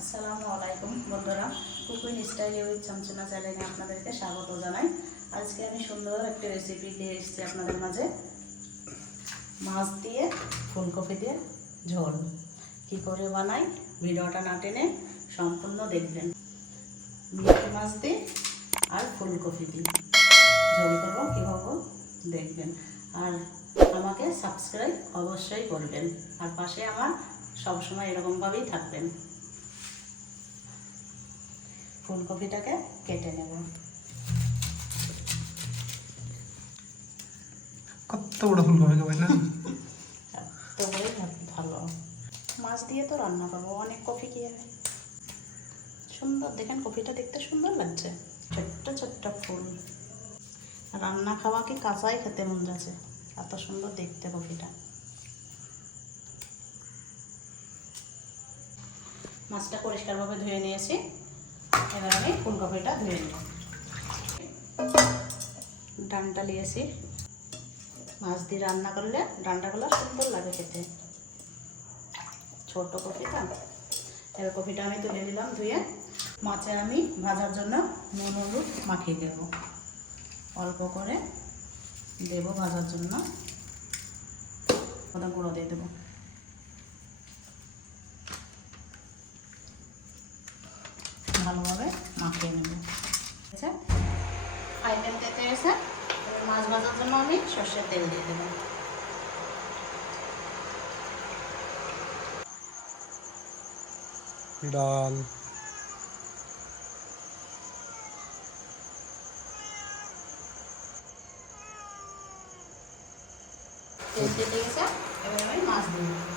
আসসালামু আলাইকুম বন্ধুরা, কুকিং স্টাইল উইথ চমচমা চ্যানেলে আপনাদেরকে স্বাগত জানাই। আজকে আমি সুন্দর একটা রেসিপি নিয়ে এসেছি আপনাদের মাঝে। মাছ দিয়ে ফুলকপি দিয়ে ঝোল কী করে বানাই ভিডিওটা না টেনে সম্পূর্ণ দেখবেন। মিষ্টি মাছ দিয়ে আর ফুলকপি দিয়ে ঝোল করবো কীভাবে দেখবেন। আর আমাকে সাবস্ক্রাইব অবশ্যই করবেন, আর পাশে আমার সবসময় এরকমভাবেই থাকবেন। ফুলকপিটাকে কেটে নেব। কত বড় ফুলকপি খাবে না? তো বলে ভালো, মাছ দিয়ে তো রান্না করবো, অনেক কপি কি হবে। সুন্দর দেখেন, কপিটা দেখতে সুন্দর লাগছে, ছোট্ট ছোট্ট ফুল। রান্না খাওয়া কি কাঁচাই খেতে মন যাচ্ছে, এত সুন্দর দেখতে কপিটা। মাছটা পরিষ্কারভাবে ধুয়ে নিয়েছি, এবার আমি ফুলকপিটা ধুয়ে নেব। ডাঁটা নিয়েছি, মাছ দিয়ে রান্না করলে ডাঁটাগুলো সুন্দর লাগে খেতে, ছোট কপিটা। এবার কপিটা আমি তুলে নিলাম ধুয়ে। মাছে আমি ভাজার জন্য নুন হলুদ মাখিয়ে দেব, অল্প করে দেব ভাজার জন্য। ওটা গুঁড়ো দিয়ে দেবো। ভালোভাবে মাখিয়ে নেব। আচ্ছা, ফ্রাই প্যান তেতে গেছে, মাছ ভাজার জন্য আমি সর্ষের তেল দিয়ে দেবো। ডাল, তেল তেতে গেছে, এবার আমি মাছ দিয়ে দেবো।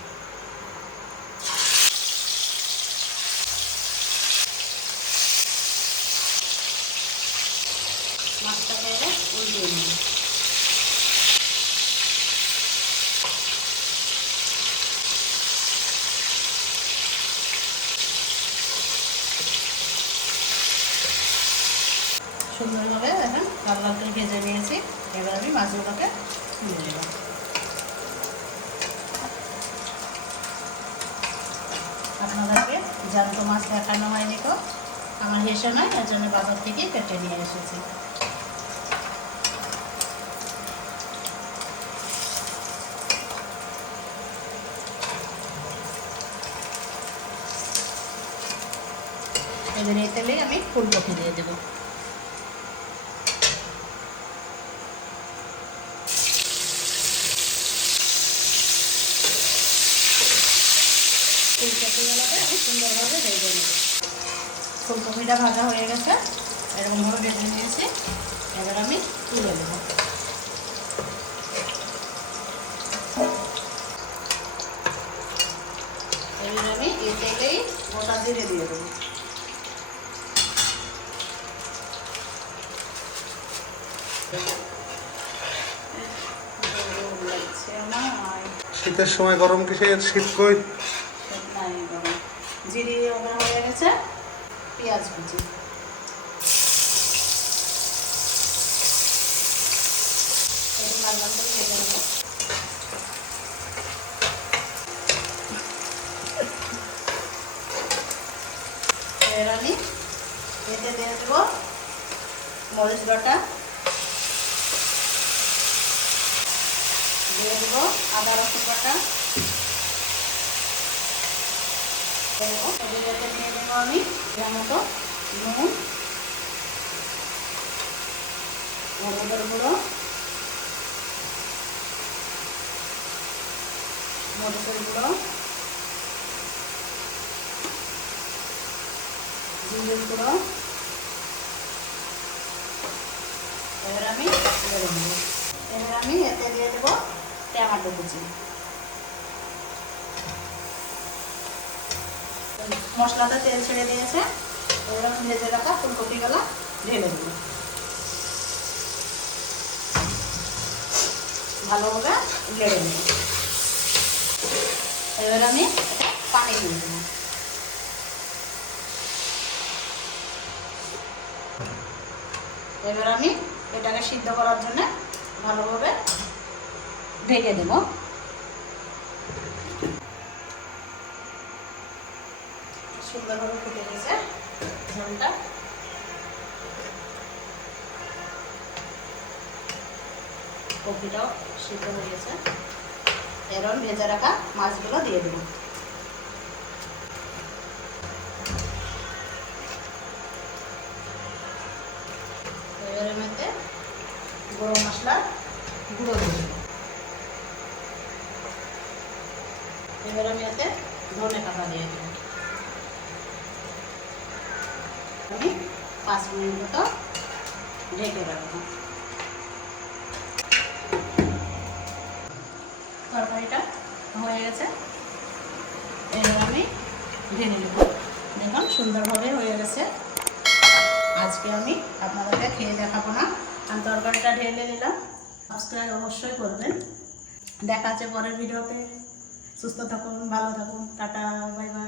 মাছটাকে এবার উল্টিয়ে নেব। সুন্দরভাবে দেখেন লাল লাল করে ভেজে নিয়েছি। এবার আমি মাছগুলোকে তুলে নেব। আপনাদেরকে জ্যান্ত মাছ দেখানো হয়নি তো, আমার হেসে নয়, এর জন্য বাজার থেকে কেটে নিয়ে এসেছি। এবার এই তেলে আমি ফুলকপি দিয়ে দেবো। ফুলকপিগুলোকে আমি সুন্দরভাবে ভেজে নেব। ফুলকপিটা ভাজা হয়ে গেছে, এরকমভাবে ভেজে নিয়েছি। এবার আমি তুলে নেব। এবার আমি এই তেলেই গোটা জিরে দিয়ে দেবো। শীতের সময় গরম কিসের, শীত কই? জিরে ওটা হয়ে গেছে, পেঁয়াজ কুচি। লাল লাল করে ভেজে নেব। এবার আমি এতে দিয়ে দেবো মরিচ বাটা, দিয়ে দেবো আদা রসুন বাটা, দিয়ে দেবো আমি মতো নুন, হলুদের গুঁড়ো, মরিচের গুঁড়ো, জিরের গুঁড়ো। এবার আমি নেড়ে দেবো। এবার আমি এতে দিয়ে দেবো টমেটো কুচি। মশলাটা তেল ছেড়ে দিয়েছে, এবার ভেজে রাখা ফুলকপিগুলো ঢেলে দেবো। ভালোভাবে নেড়ে নেব। এবার আমি পানি দিয়ে দেবো। এবার আমি এটাকে সিদ্ধ করার জন্য ভালোভাবে ঢেকে দেবো। সুন্দরভাবে ফুটে গেছে ঝোলটা। কপিটাও সিদ্ধ হয়ে গেছে। এরকম ভেজে রাখা মাছগুলো দিয়ে দেবো। এর মধ্যে গরম মশলার গুঁড়ো দিয়ে দেবো। এবার আমি এতে ধনে পাতা দিয়ে দেবো। আমি 5 মিনিট মতো ঢেকে রাখবো। তরকারিটা হয়ে গেছে, এবার আমি ঢেলে নেব। দেখুন সুন্দরভাবে হয়ে গেছে। আজকে আমি আপনাদেরকে খেয়ে দেখাবো না, আমি তরকারিটা ঢেলে নিলাম। সাবস্ক্রাইব অবশ্যই করবেন। দেখা হচ্ছে পরের ভিডিওতে। সুস্থ থাকুন, ভালো থাকুন, টাটা, বাই বাই।